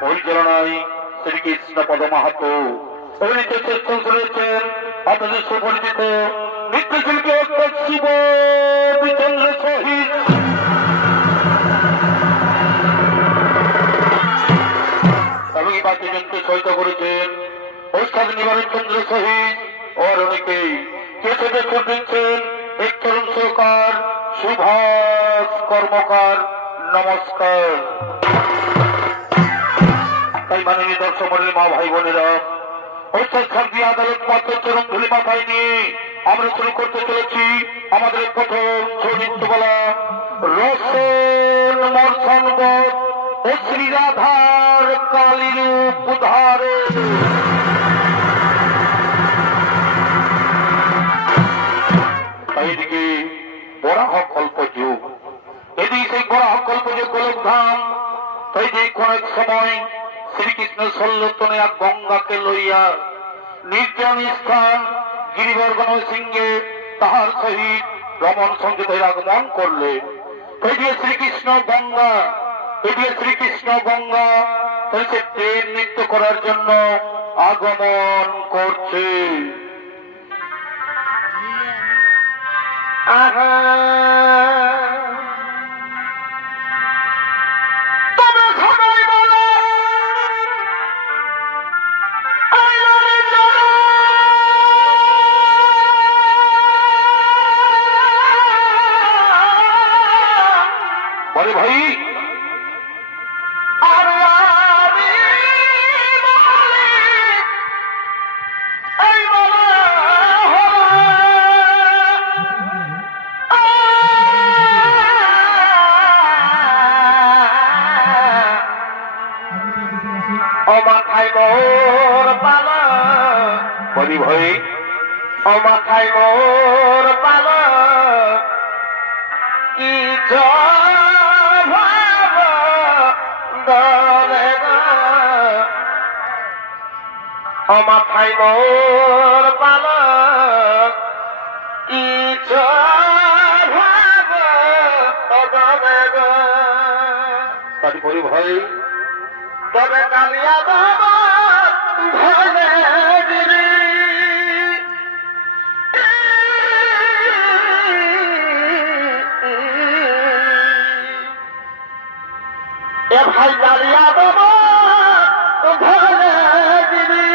পরিচালনায় শ্রীকৃষ্ণ পদ মাহাতো, অভিনীত চেষ্টা করেছেন আপনাদের সুপরিচিত নৃত্যশিল্পী শিব চন্দ্র সহিত। এবং এই বাদ্যযন্ত্রে সহিত করেছেন ওস্তাদ নিবারণ চন্দ্র সহিত ও অনেকেই কেসে সুর দিচ্ছেন এক তরুণ সরকার সুভাষ কর্মকার। নমস্কার। তাই মাননীয় দর্শক মন্ডলী, মা ভাই বোনেরা, ঐশ্বর শান্তি আদালত পত্র চরম ধুলি মাথায় নিয়ে আমরা শুরু করতে চলেছি আমাদের প্রথম নৃত্যকলা রসন মর্ষণ বোধ ও শ্রী রাধার কালীরূপ উদ্ধারে। এইদিকে বরাহ কল্পযুগ, এদিকে সেই বরাহ কল্পযুগ গোলকধাম। তাই যে কোন এক সময় শ্রীকৃষ্ণ সল্লতনে এক গঙ্গাকে লইয়া নির্জন স্থান গিরিবর্গন সিংহে তাহার সহিত রমণ সঙ্গীতের আগমন করলেন। এদিকে শ্রীকৃষ্ণ গঙ্গা, এদিকে শ্রীকৃষ্ণ গঙ্গা তাই সে প্রেম নৃত্য করার জন্য আগমন করছে। अरे भाई बड़ी भाई अमाथाई मोर पाला की মাথায় মোর পালা তারপরে ভাই তবে কালিয়া বাবা ভলে দিবি এ ভাই কালিয়া বাবা ভলে দিবি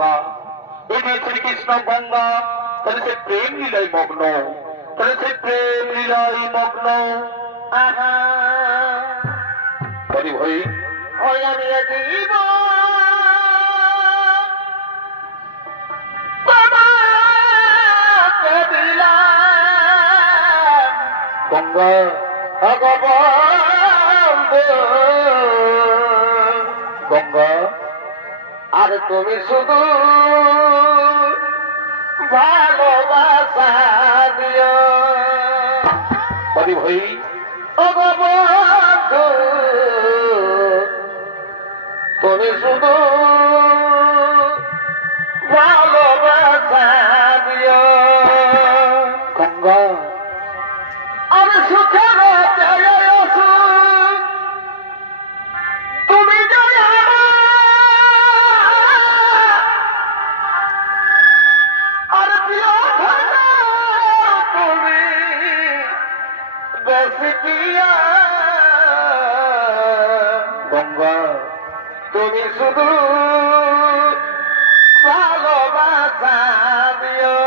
গঙ্গা, এই যে শ্রীকৃষ্ণ গঙ্গা, তাহলে সে প্রেম লীলায় মগ্ন, তাহলে সে প্রেম লীলায় মগ্ন। বলি ভাই আমি জীব গঙ্গা গঙ্গা, আর তুমি শুধু ভালোবাসা দিও। বলি ভাই বন্ধু তুমি শুধু ভালোবাসা দিও। গঙ্গা আমি সুখের চাই তুমি আর প্রিয় তুমি বেশি প্রিয়া। গঙ্গা তুমি শুধু ভালোবাসা দিও।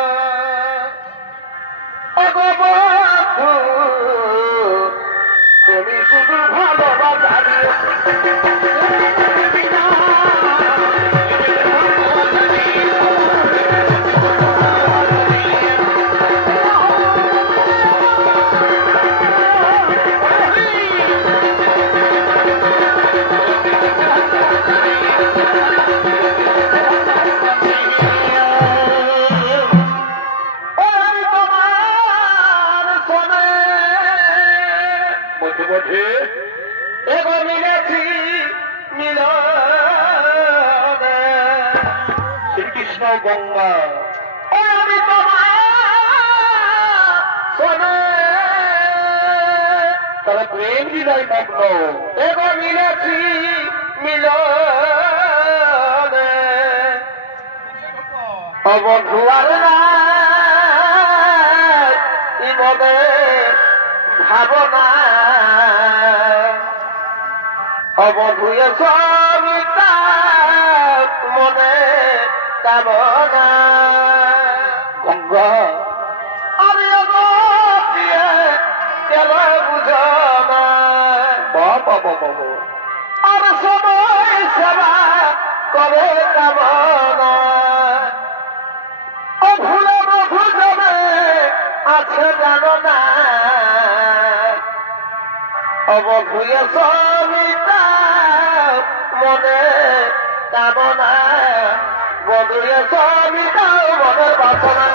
বন্ধু তুমি শুধু ভালোবাসা দিও। শ্রীকৃষ্ণ গঙ্গা, আমি তোমার শোনে তারা প্রেম লীলায় মগ্ন। এগো মিলেছি মিলনে অবধুয়ার মনে ভাবনা অবধুয়ে সবিতা মনে কামনা। গঙ্গা আমি দিয়ে কেন বুঝো না বাবা বাবা, আর সময় সেবা করে কামনা। ও ভুলে বুঝবে আছে জানো না অবভুয়ে সবিতা মনে কামনা। বধুয়ে সবিতা মনের বাসনা।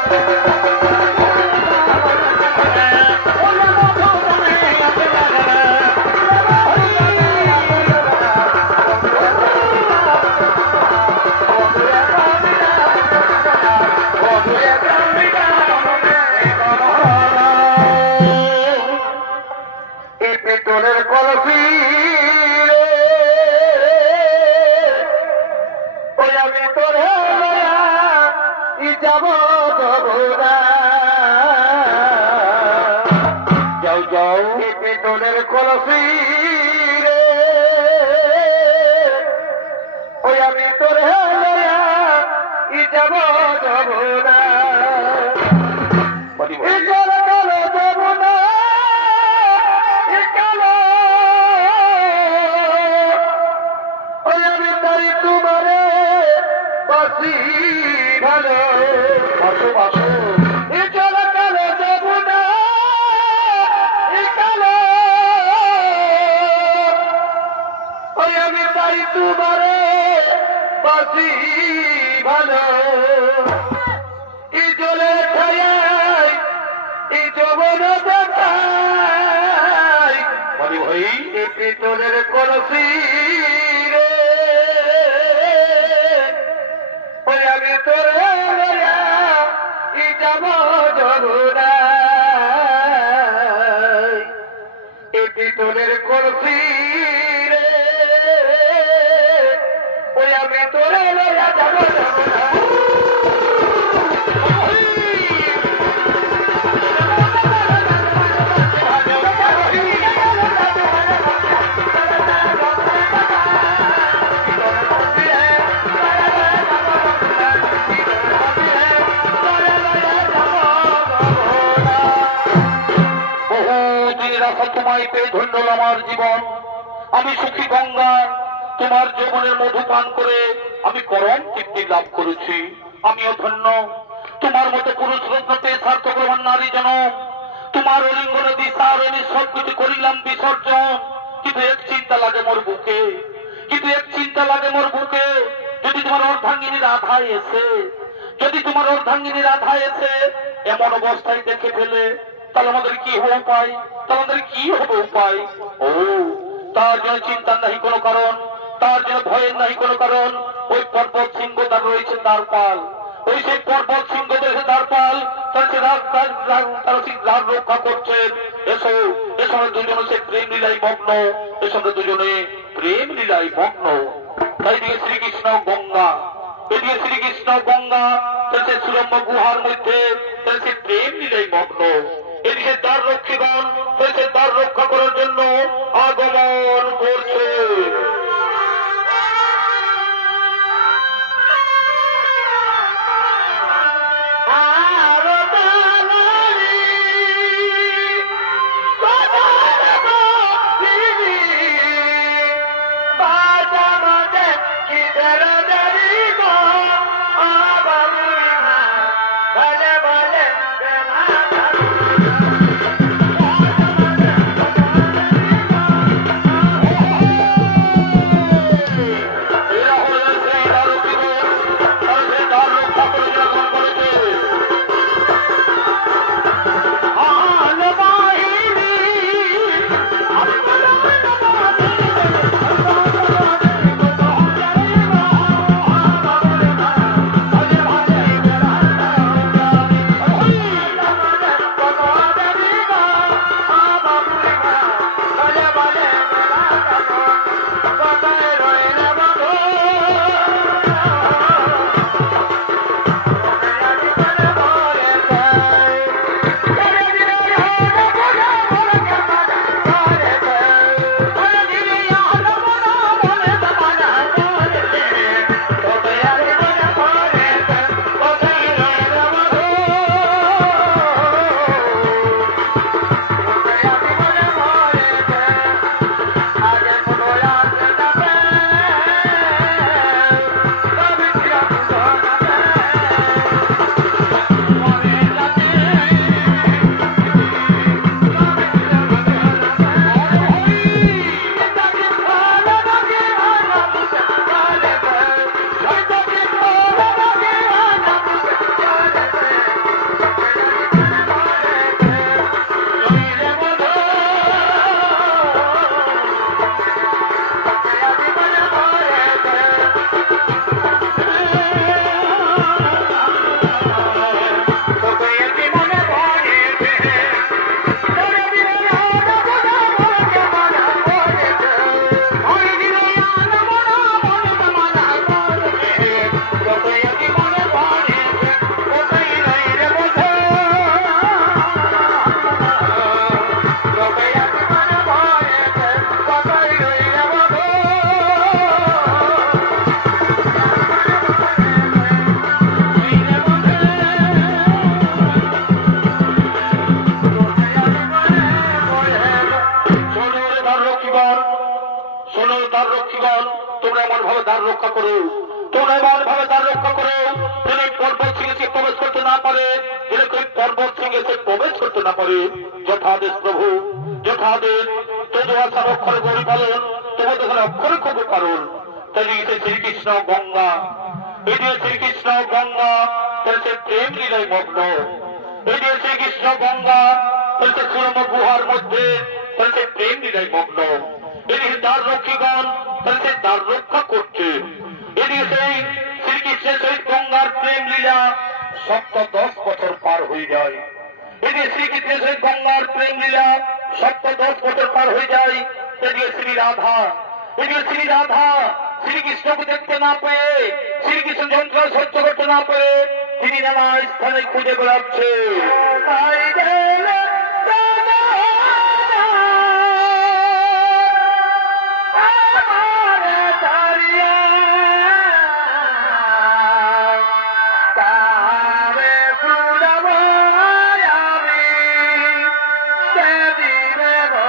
পিতলের কলসি ওই আমি তোরে যাব যাও যাও, পিতলের কলসি ওই আমি তোরে যাব বলি ভাই ভালো আসো আসো, চলো চলো যাব না কালো ওই আমি তাই তোমারে বাসি ভালো। ই জলে খাই ই যৌবন দেখাই বলি ভাই এ পিতলের কলসি রে ওই আমি তোরে ই যাব যমুনা। এ পিতলের কলসি রে ওই আমি তোরে যাব যমুনা। আশা তোমায় পেয়ে ধন্য হল আমার জীবন। আমি সুখী গঙ্গা, তোমার যৌবনের মধু পান করে আমি পরম তৃপ্তি লাভ করেছি। আমিও ধন্য, তোমার মতো পুরুষ রত্ন পেয়ে সার্থক আমার নারী জনম। তোমার অলিঙ্গনে দিশারণী সবকিছু করিলাম বিসর্জন। কিন্তু এক চিন্তা লাগে মোর বুকে, কিন্তু এক চিন্তা লাগে মোর বুকে, যদি তোমার অর্ধাঙ্গিনী রাধা এসে, যদি তোমার অর্ধাঙ্গিনী রাধা এসে এমন অবস্থায় দেখে ফেলে, তাহলে আমাদের কি হবে উপায়? তাহলে আমাদের কি হবে উপায়? ও, তার জন্য চিন্তার নাহি কোনো কারণ, তার জন্য ভয়ের নাহি কোনো কারণ। ওই পর্বত সিংহ তার রয়েছে তার পাল, ওই সেই পর্বত সিংহ রয়েছে তার পাল, তার রক্ষা করছেন। এসো, এসো আমরা দুজনে সে প্রেম লীলায় মগ্ন, এসো আমরা দুজনে প্রেম লীলায় মগ্ন। তাই দিকে শ্রীকৃষ্ণ গঙ্গা, এদিকে শ্রীকৃষ্ণ গঙ্গা, সে সুরম্য গুহার মধ্যে সে প্রেম লীলায় মগ্ন। এদিকে দ্বার রক্ষীগণ সে দ্বার রক্ষা করার জন্য আগমন করছে। যথাদেশ প্রভু, যথাদেশ অক্ষর গৌরী পালন, তোমাদের অক্ষর খবর পালন। তাই শ্রীকৃষ্ণ গঙ্গা, এই যে শ্রীকৃষ্ণ গঙ্গা সে প্রেম লীলায় মগ্ন। এই যে শ্রীকৃষ্ণ গঙ্গা সে সুরম্য গুহার মধ্যে সে প্রেম লীলায় মগ্ন। এদিকে দ্বার রক্ষীগণ সে দ্বার রক্ষা করছে। এদিকে সেই শ্রীকৃষ্ণের সহিত গঙ্গার প্রেম লীলা 10 বছর পার হয়ে যায়। এদিকে শ্রীকৃষ্ণের সহিত গঙ্গার প্রেম লীলা 10 বছর পার হয়ে যায়। এদিকে শ্রী রাধা, এদিকে শ্রী রাধা শ্রীকৃষ্ণকে দেখতে না পেয়ে, শ্রীকৃষ্ণ যন্ত্রণা সহ্য করতে না পেরে তিনি নানা স্থানে খুঁজে বেড়াচ্ছে। Baby,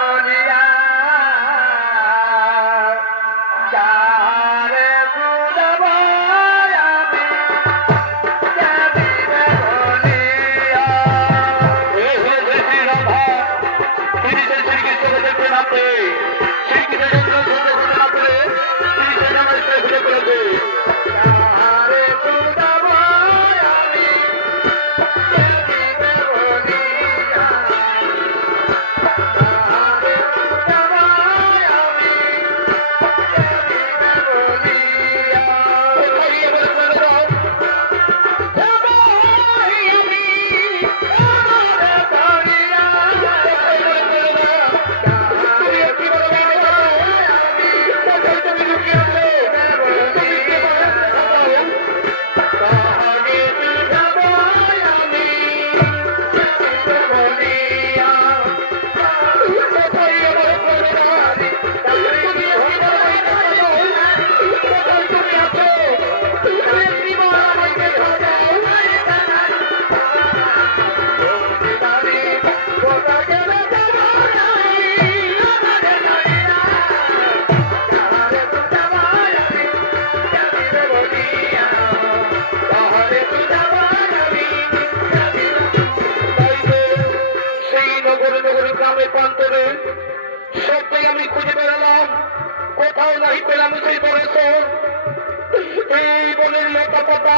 লতাপাতা,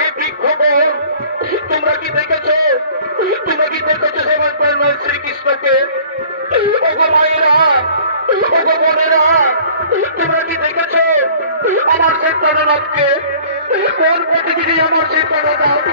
এই বৃক্ষগণ, তোমরা কি দেখেছো? তোমরা কি দেখেছো আমার প্রাণ শ্রীকৃষ্ণকে? ওগো মায়েরা, ওগো বোনেরা, তোমরা কি দেখেছো আমার সেই প্রাণনাথকে? কোন প্রতিদিনই আমার সেই প্রাণনাথ?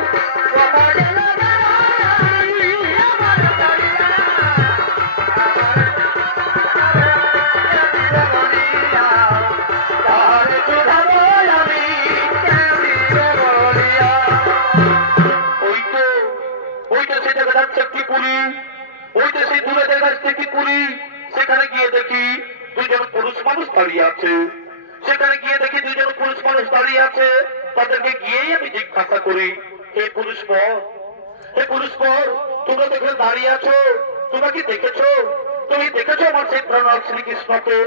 সেখানে গিয়ে দেখি দুজন পুরুষ মানুষ দাঁড়িয়ে আছে। সেখানে গিয়ে দেখি দুজন পুরুষ মানুষ দাঁড়িয়ে আছে। তাদেরকে গিয়েই আমি জিজ্ঞাসা করি, হে পুরুষ বর, হে পুরুষ বর, তোমরা দেখে দাঁড়িয়ে আছো, তোমরা কি দেখেছো? তুমি দেখেছো আমার সেই প্রাণনাথ শ্রীকৃষ্ণকে?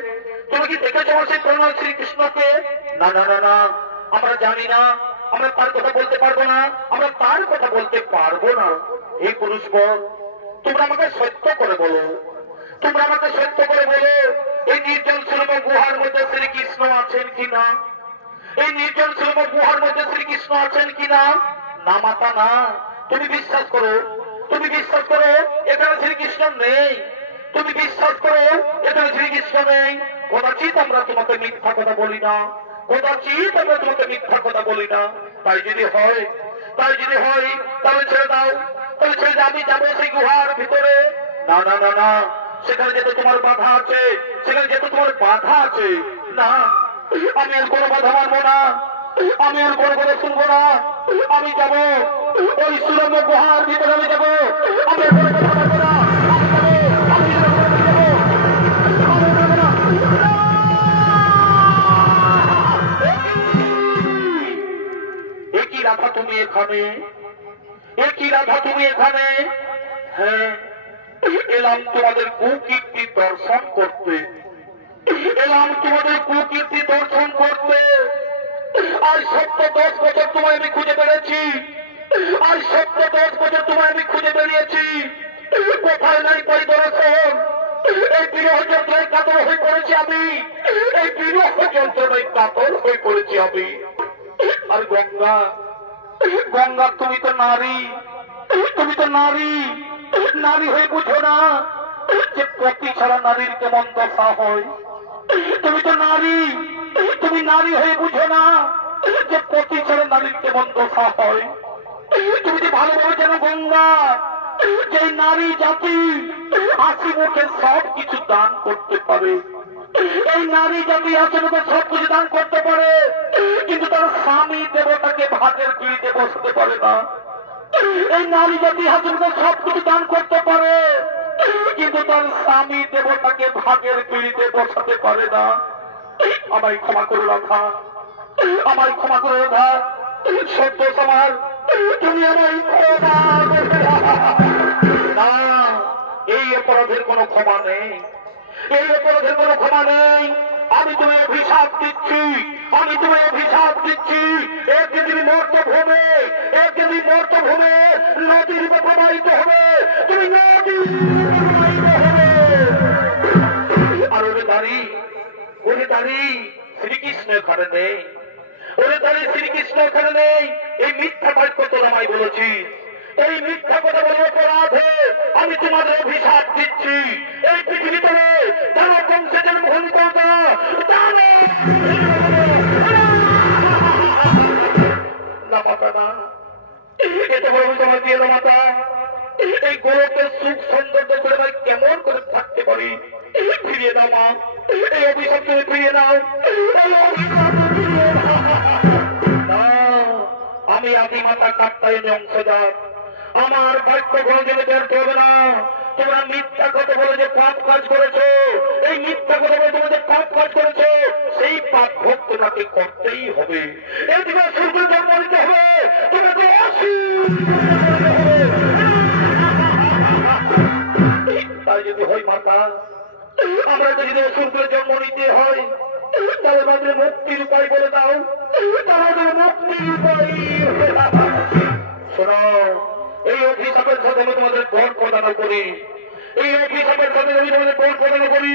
তুমি কি দেখেছো আমার সেই প্রাণনাথ শ্রীকৃষ্ণকে? না না না না, আমরা জানি না, আমরা তার কথা বলতে পারবো না, আমরা তার কথা বলতে পারবো না। হে পুরুষ বর, তোমরা আমাকে সত্য করে বলো, তোমরা আমাকে সত্য করে বলো, এই নির্জন সুলভ গুহার মধ্যে শ্রীকৃষ্ণ আছেন কিনা? এই নির্জন সুলভ গুহার মধ্যে শ্রীকৃষ্ণ আছেন কিনা? না মাতা না, তুমি বিশ্বাস করো, তুমি বিশ্বাস করো এখানে শ্রীকৃষ্ণ নেই। তুমি বিশ্বাস করো এখানে শ্রীকৃষ্ণ নেই। কদাচিৎ আমরা তোমাকে মিথ্যা কথা বলি না, কদাচিৎ আমরা তোমাকে মিথ্যা কথা বলি না। তাই যদি হয়, তাই যদি হয়, তাহলে ছেড়ে দাও, তাহলে ছেড়ে দাও, আমি যাবো সেই গুহার ভিতরে। না না না না, সেখানে যেতে তোমার বাধা আছে, সেখানে যেতে তোমার বাধা আছে। না, আমি আর কোনো বাধা মানবো না, আমি আর কোনো কথা শুনবো না। আমি যাবো ওই সুলভ গুহার ভিতরে, আমি যাবো, আমি আর কোনো কথা মানবো না। একই রাধা তুমি এখানে, একই রাধা তুমি এখানে? হ্যাঁ, এলাম তোমাদের কুকীর্তি দর্শন করতে, এলাম তোমাদের কুকীর্তি দর্শন করতে। আজ 10 বছর তোমায় আমি খুঁজে বেড়েছি, আজ 10 বছর তোমায় আমি খুঁজে বেরিয়েছি। কোথায় নাই পাই দর্শন? এই বিরহ যন্ত্রণায় কাতর হয়ে পড়েছি আমি, এই বিরহ যন্ত্রণায় কাতর হয়ে পড়েছি আমি। আর গঙ্গা, গঙ্গা তুমি তো নারী, তুমি তো নারী, নারী হয়ে বুঝো না যে পতি ছাড়া নারীর কেমন দশা হয়? তুমি তো নারী, তুমি নারী হয়ে বুঝো না যে পতি ছাড়া নারীর কেমন দশা হয়? তুমি যে ভালোভাবে জানো গঙ্গা, যে নারী জাতি হাসি মুখে সব কিছু দান করতে পারে, এই নারী জাতি হাসি মুখে সব কিছু দান করতে পারে, কিন্তু তার স্বামী দেবতাকে ভাগের পিড়িতে বসতে পারে না। এই নারী জাতি হাসি মুখে সব কিছু দান করতে পারে, কিন্তু তার স্বামী দেবতাকে ভাগের পিড়িতে বসাতে পারে না। আমায় ক্ষমা করে রাখা, আমায় ক্ষমা করে রাখা, সত্য সমাজ, তুমি আমায় ক্ষমা করে না। এই অপরাধের কোনো ক্ষমা নেই, এই অপরাধের কোনো ক্ষমা নেই। আমি তোমায় অভিশাপ দিচ্ছি, আমি তোমায় অভিশাপ দিচ্ছি। একদিন মর্তভূমে, একদিন মর্তভূমে নদীর প্রবাহিত হবে, তুমি নদীর প্রবাহিত হবে। আর ওরে দাঁড়ি, ওরে দাঁড়ি, শ্রীকৃষ্ণ এখানে নেই, ওরে দাঁড়ি, শ্রীকৃষ্ণ এখানে নেই। এই মিথ্যা বাক্য তোর আমায় বলেছিস, এই মিথ্যা কথা বলে অপরাধে আমি তোমাদের অভিশাপ দিচ্ছি। এই পৃথিবীতে দানব বংশে জন্মগ্রহণ করতো, না মাতা না, এটা বলবো তোমার দিয়ে মাতা। এই গোলকের সুখ সৌন্দর্য করে ভাই কেমন করে থাকতে পারি? ফিরিয়ে দাও মা, এই অভিশাপ তুমি ফিরিয়ে দাও, এই অভিশাপ ফিরিয়ে দাও। আমি আদি মাতা কাত্তায়নী অংশধর, আমার বাক্য কোনদিন ব্যর্থ হবে না। তোমরা মিথ্যা কথা বলে যে পাপ কাজ করেছো, এই মিথ্যা কথা বলে তোমাদের পাপ কাজ করেছো, সেই পাপ ভোগ তোমাকে করতেই হবে। এদিকে সূর্য জন্ম নিতে হবে, তোমাকে তাই যদি হয় মাতা, আমরা যদি সূর্যের জন্ম নিতে হয়, তাহলে আমাদের মুক্তির উপায় বলে দাও, তাহলে মুক্তির উপায়। শোনো, এই অভিশাপের সাথে আমি তোমাদের ভোট প্রদান করি, এই অভিশাপের সাথে আমি তোমাদের ভোট প্রদান করি।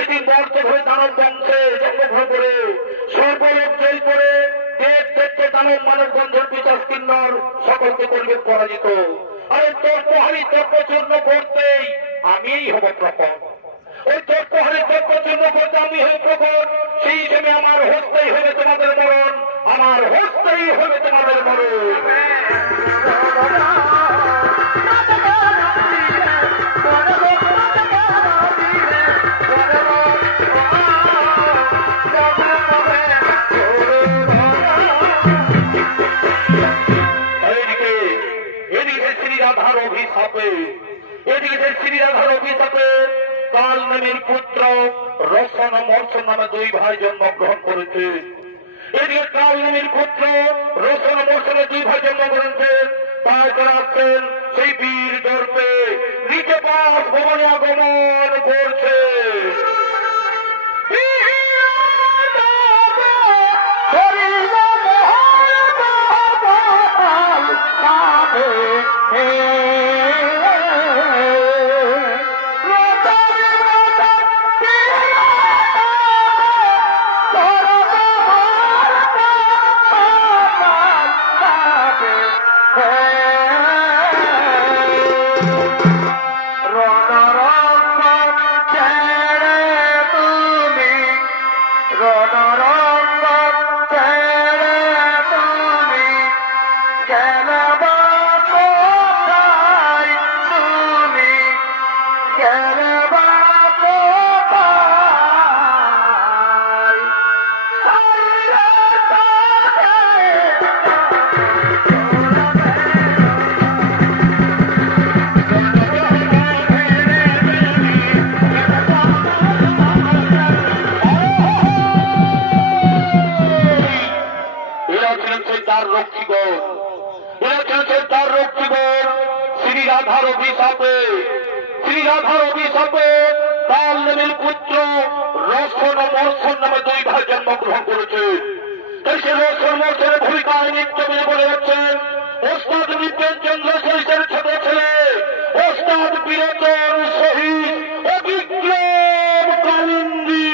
এটি মর্ত হয়ে দানব বংশে জন্মগ্রহণ করে সর্বলোক জয় করে দেখতে দানব মানবগঞ্জের বিচার কিন্নর সকলকে করবে পরাজিত। আরে তোর প্রহারী দ্রব্য চূর্ণ করতেই আমিই হব প্রকট। ওই তোর প্রহারী দ্রব্য চূর্ণ করতে আমি হব প্রকট। সেই হিসেবে আমার হস্তেই হবে তোমাদের মরণ, আমার হস্তেই হবে তোমাদের মরণ। শ্রীরাধার অভিশাপে এদিকে শ্রীরাধার অভিশাপে কাল নামের পুত্র রসন মর্ষণ নামে দুই ভাই জন্মগ্রহণ করেছে। এদিকে কাল নামের পুত্র রসন মর্ষণের দুই ভাই জন্মগ্রহণ করেছেন। তাই করাচ্ছেন সেই বীর দর্পে নিচে পাশ ভবনে আগমন করছে। শ্রীরাধার অভিশাপে কাল নামের পুত্র রসন ও মর্ষণ নামে দুই ভাই জন্মগ্রহণ করেছে। তাই সে রসন মর্ষণের ভূমিকায় নিত্য মেনে বলে যাচ্ছেন ওস্তাদ বিপিনচন্দ্র সহিতের ছোট ছেলে ওস্তাদ বীরচন শহীদ অবিক্রম কালিন্দী।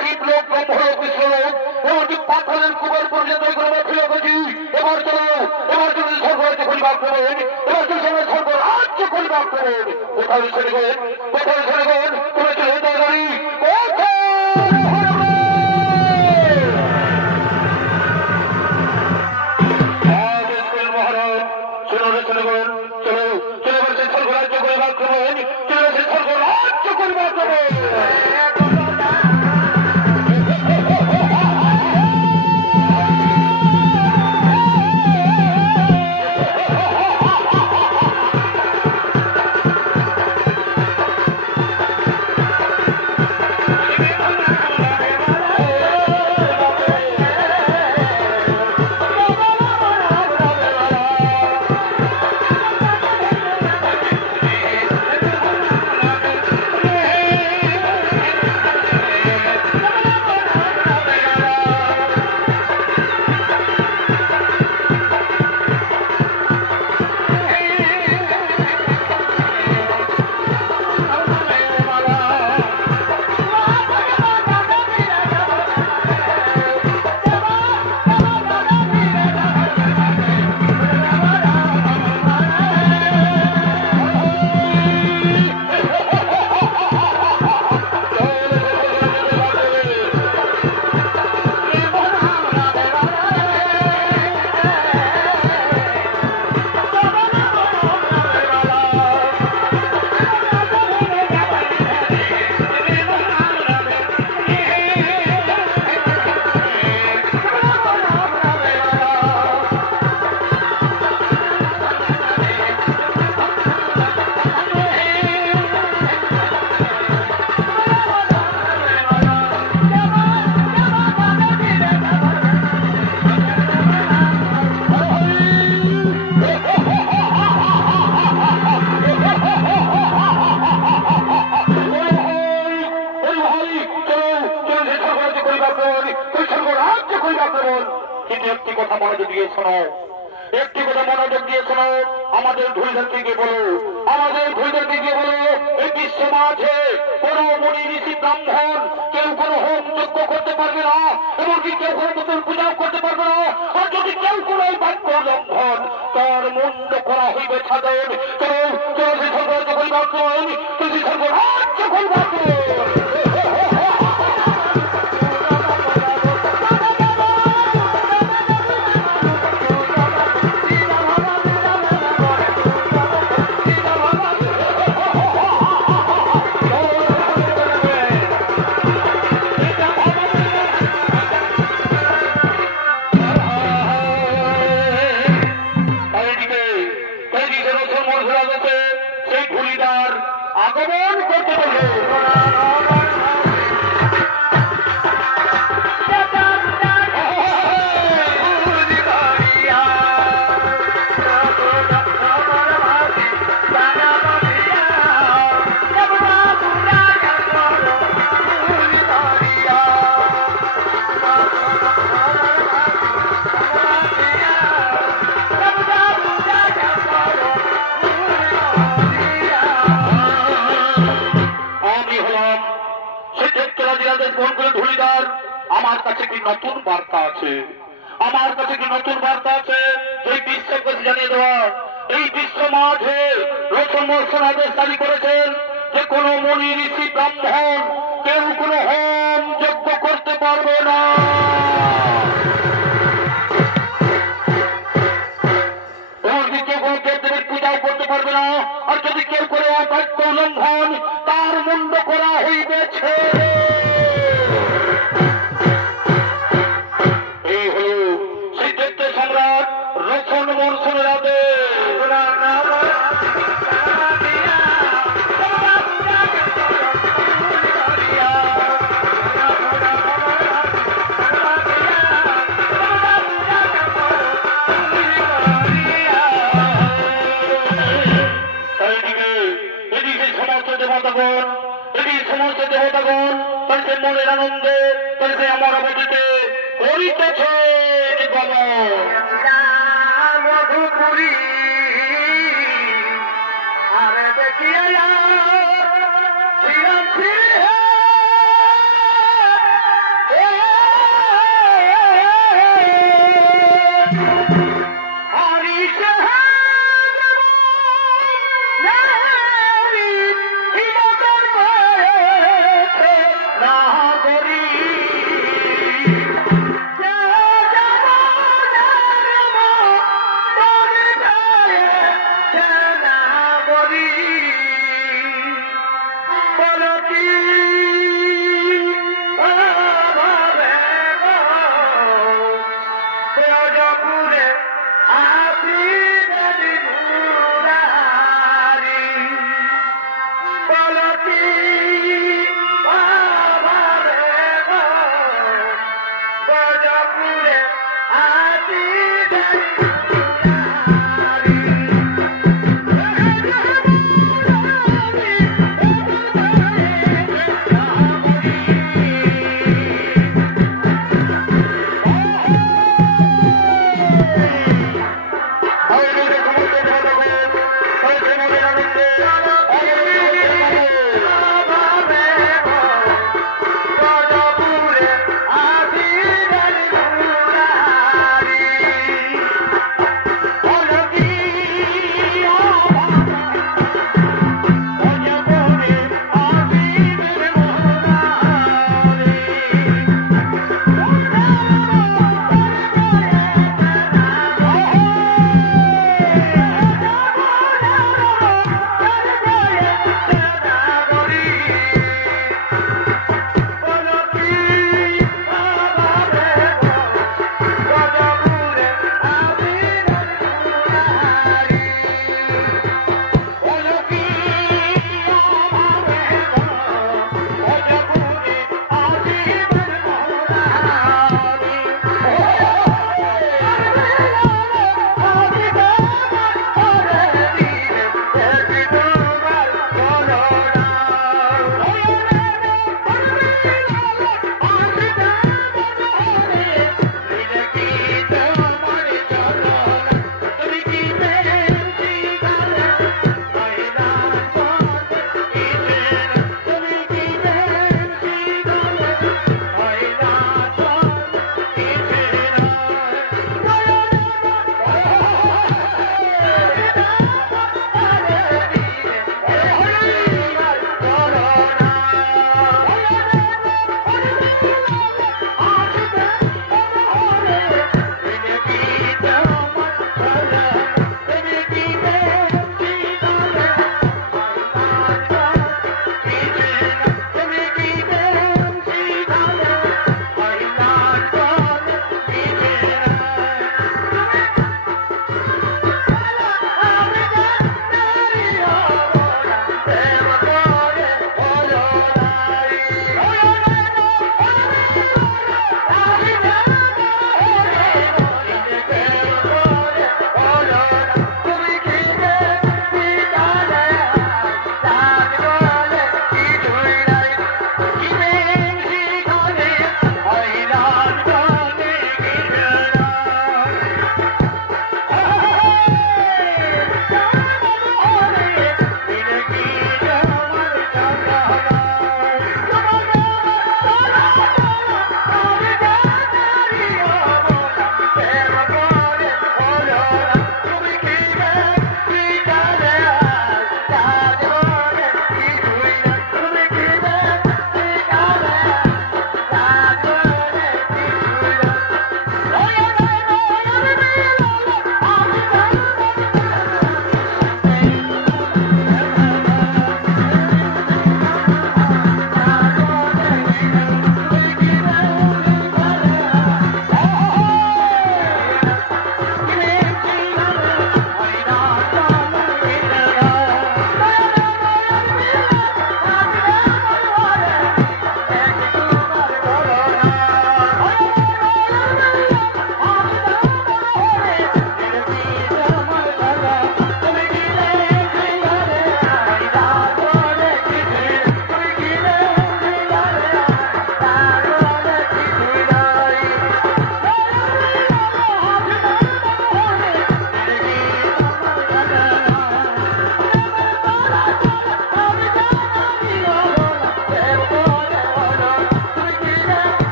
শিবলোক ব্রহ্মলোক বিশ্বলোক এমনকি পাথরের কুবের পর্যন্ত ফিরে গেছি। এবার চলো, এবার যদি স্বর্গরাজ্য পরিবার করবেন, এবার যদি স্বর্গরাজ্য পরিবার করবেন। কোথায় ছেড়ে গেলেন, কোথায় ছেড়ে গেলেন, তুমি চলে যেতে গাড়ি মহারাজ চলে চলে গেলেন। চলো চলে গেছে স্বর্গরাজ্য পরিবার করবেন, চলে গেছে স্বর্গরাজ্য পরিবার করবেন। কিন্তু একটি কথা মনোযোগ দিয়ে শোনো, একটি কথা মনোযোগ দিয়ে শোনো। আমাদের ধৈর্যকে গিয়ে বলো, আমাদের ধৈর্যকে গিয়ে বলো, এই বিশ্ব মাঝে কোন মুনি ঋষি ব্রাহ্মণ কেউ কোন হোম যজ্ঞ করতে পারবে না, এমনকি কেউ কোনো নতুন পূজাও করতে পারবে না। আর যদি কেউ কোন বাক্য লঙ্ঘন, তার মুন্ড করা হইবে ছাদন। চলো চলো সেই সর্বরাজ্য পরিবর্তন, সেই সর্বরাজ্য পরিবর্তন। আগমন করতে পারবে ধুলিদার। আমার কাছে কি নতুন বার্তা আছে, আমার কাছে কি নতুন বার্তা আছে এই বিশ্বকে জানিয়ে দেওয়া। এই বিশ্ব মাঝে রোশন আদেশ জারি করেছেন যে কোন মুনি ঋষি ব্রাহ্মণ কেউ কোন হোম যজ্ঞ করতে পারবে না। এমনকি কেউ কোন দেবদেবীর পূজাও করতে পারবে না। আর যদি কেউ করে বাক্য উল্লঙ্ঘন, তার মুন্ড করা হইবেছে। সমস্ত দেবতাগণ তাদের মনের আনন্দে তাদের আমার অবধিতে করিতেছে মধুপুরী আর দেখিয়া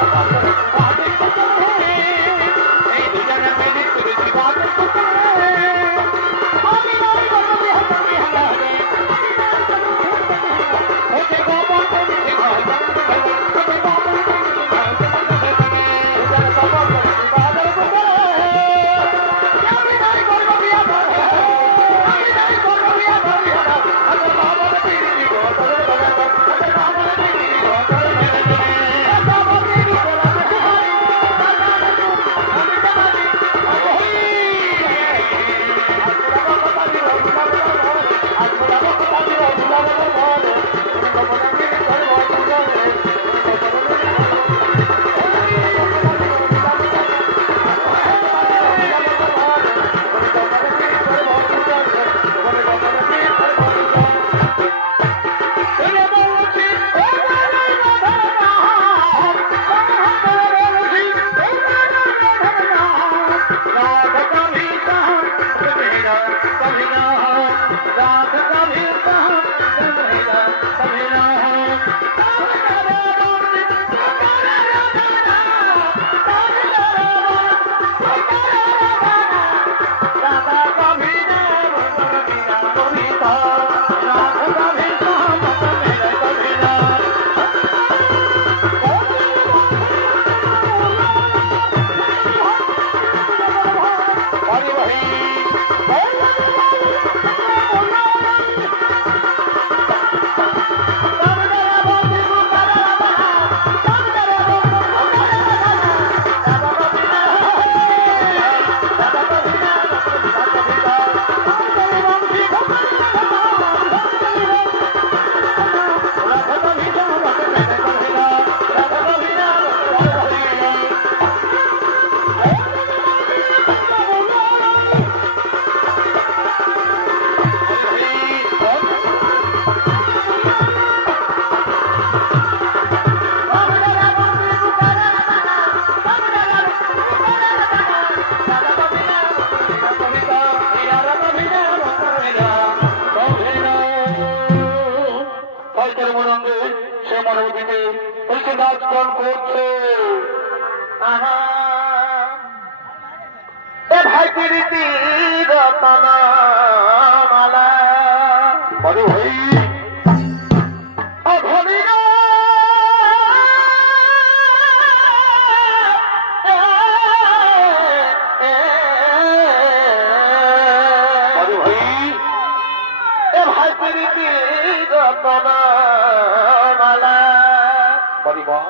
Hasta করছে। এ ভাই প্রীতি রতনমালা আরে ভাই অধনী রতনমালা পরিবার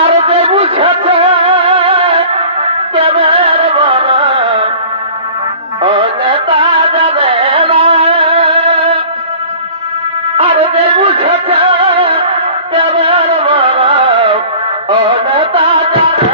আর যে বুঝেছে প্রেমের মন ও নেতা যাবে না আর যে বুঝেছে প্রেমের মন ও নেতা যাবে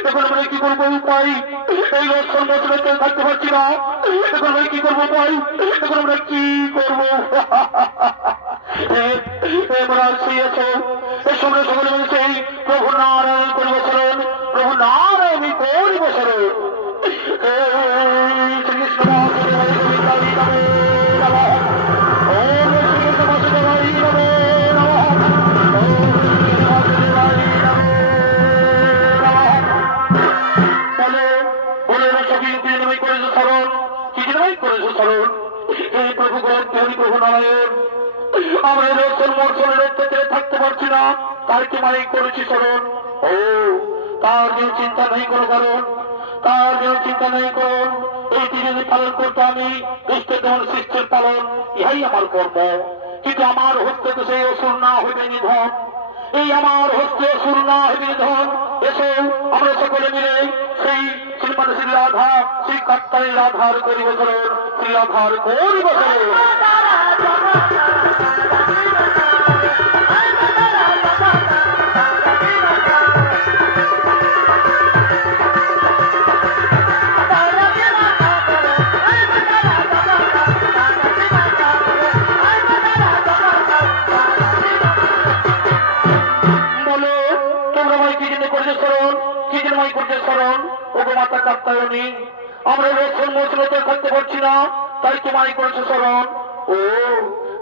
এখন আমরা কি করবো উপায়? এই লক্ষণ বছরে থাকতে পারছি না, এখন আমরা কি করবো উপায়? এখন আমরা কি করবো? সকলে সকলে বলছে প্রভু নারায়ণ করি বছরণ, প্রভু নারায়ণ করি বছরণ। প্রভু নারায়ণ আমরা দর্শন মর্শনের থেকে থাকতে পারছি না, তার কি মানে করেছি স্মরণ। ও তার যে চিন্তা নেই কোনো কারণ, তার যে চিন্তা নেই করুন। এইটি যদি পালন করতে আমি তোমার সৃষ্টির পালন, ইহাই আমার কর্ম। কিন্তু আমার হস্তে তো সেই অসুর না হইবে নিধন, এই আমার হস্তে অসুর না হইবে নিধন। এসে আমরা সকলে মিলে সেই শ্রীমান শ্রী রাধা, শ্রী কাত্তায়ী রাধার করি বছর, শ্রী রাধার করি বছর। আমরা রক্ষণ মৌসুমে করতে পারছি না, তাই তোমায় করেছে স্মরণ। ও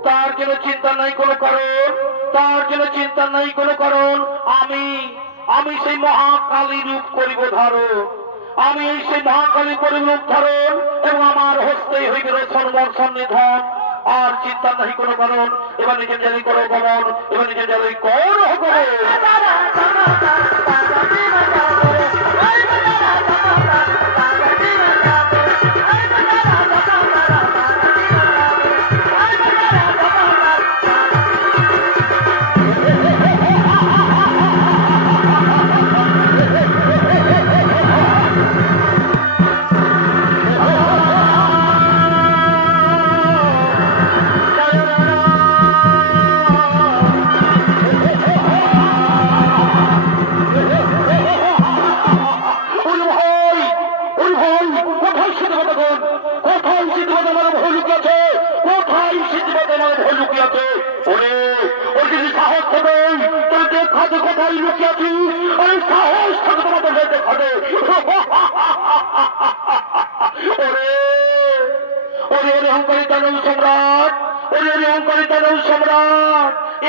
তার জন্য চিন্তা নাই কোনো কারণ, তার জন্য চিন্তা নাই কোনো কারণ। আমি সেই মহাকালী রূপ করিব ধারণ, আমি সেই মহাকালী পরিরূপ ধারণ, এবং আমার হস্তে হইবে রক্ষণ বর্ষণ নিধন। আর চিন্তা নাই কোনো কারণ। এবার নিজের জালি করো গমন, এবার নিজের জালি করো গমন।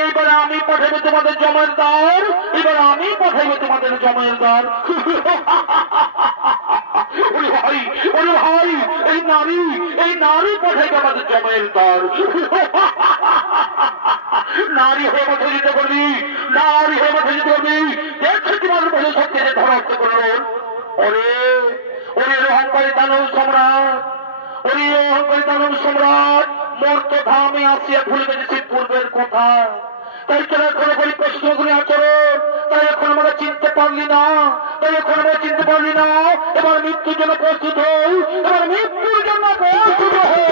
এবারে আমি পাঠাবো তোমাদের জমাদার, এবারে আমি পাঠাবো তোমাদের জমাদার। ভাই এই নারী পাঠাইবে আমাদের জমাদার। নারী হয়ে মাঠে যেতে পারবি, নারী হয়ে মাঠে যেতে পারবি। দেখছি তোমার মধ্যে সত্যি ধরাত্ম করল। ওরে অহংকারী দানব সম্রাট, ওরে অহংকারী দানব সম্রাট, মর্ত ধামে আসিয়া ভুলে গেছি পূর্বের কথা। তাই তোরা কোনো করে প্রশ্নগুলি আচরণ, তাই এখন আমরা চিনতে পারলি না, তাই এখন আমরা চিনতে পারলি না। এবার মৃত্যুর জন্য প্রস্তুত হই, এবার মৃত্যুর জন্য প্রস্তুত হই।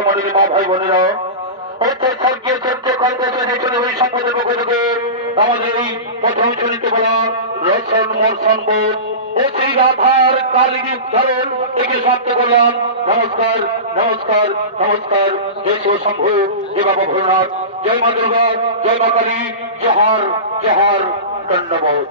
সমানের মা ভাই বোনেরা, অত্যাচার গিয়ে সত্য কল্পনা ওই সম্পদের পক্ষ থেকে আমাদের এই প্রথম চরিত্র বলা রসন মর্ষণ বোধ ও শ্রী রাধার কালীদীপ ধারণ থেকে সমাপ্ত করলাম। নমস্কার নমস্কার নমস্কার। জয় শিব শম্ভু, জয় বাবা ভোলানাথ, জয় মা দুর্গা, জয় মা কালী, জোহার জোহার, ধন্যবাদ।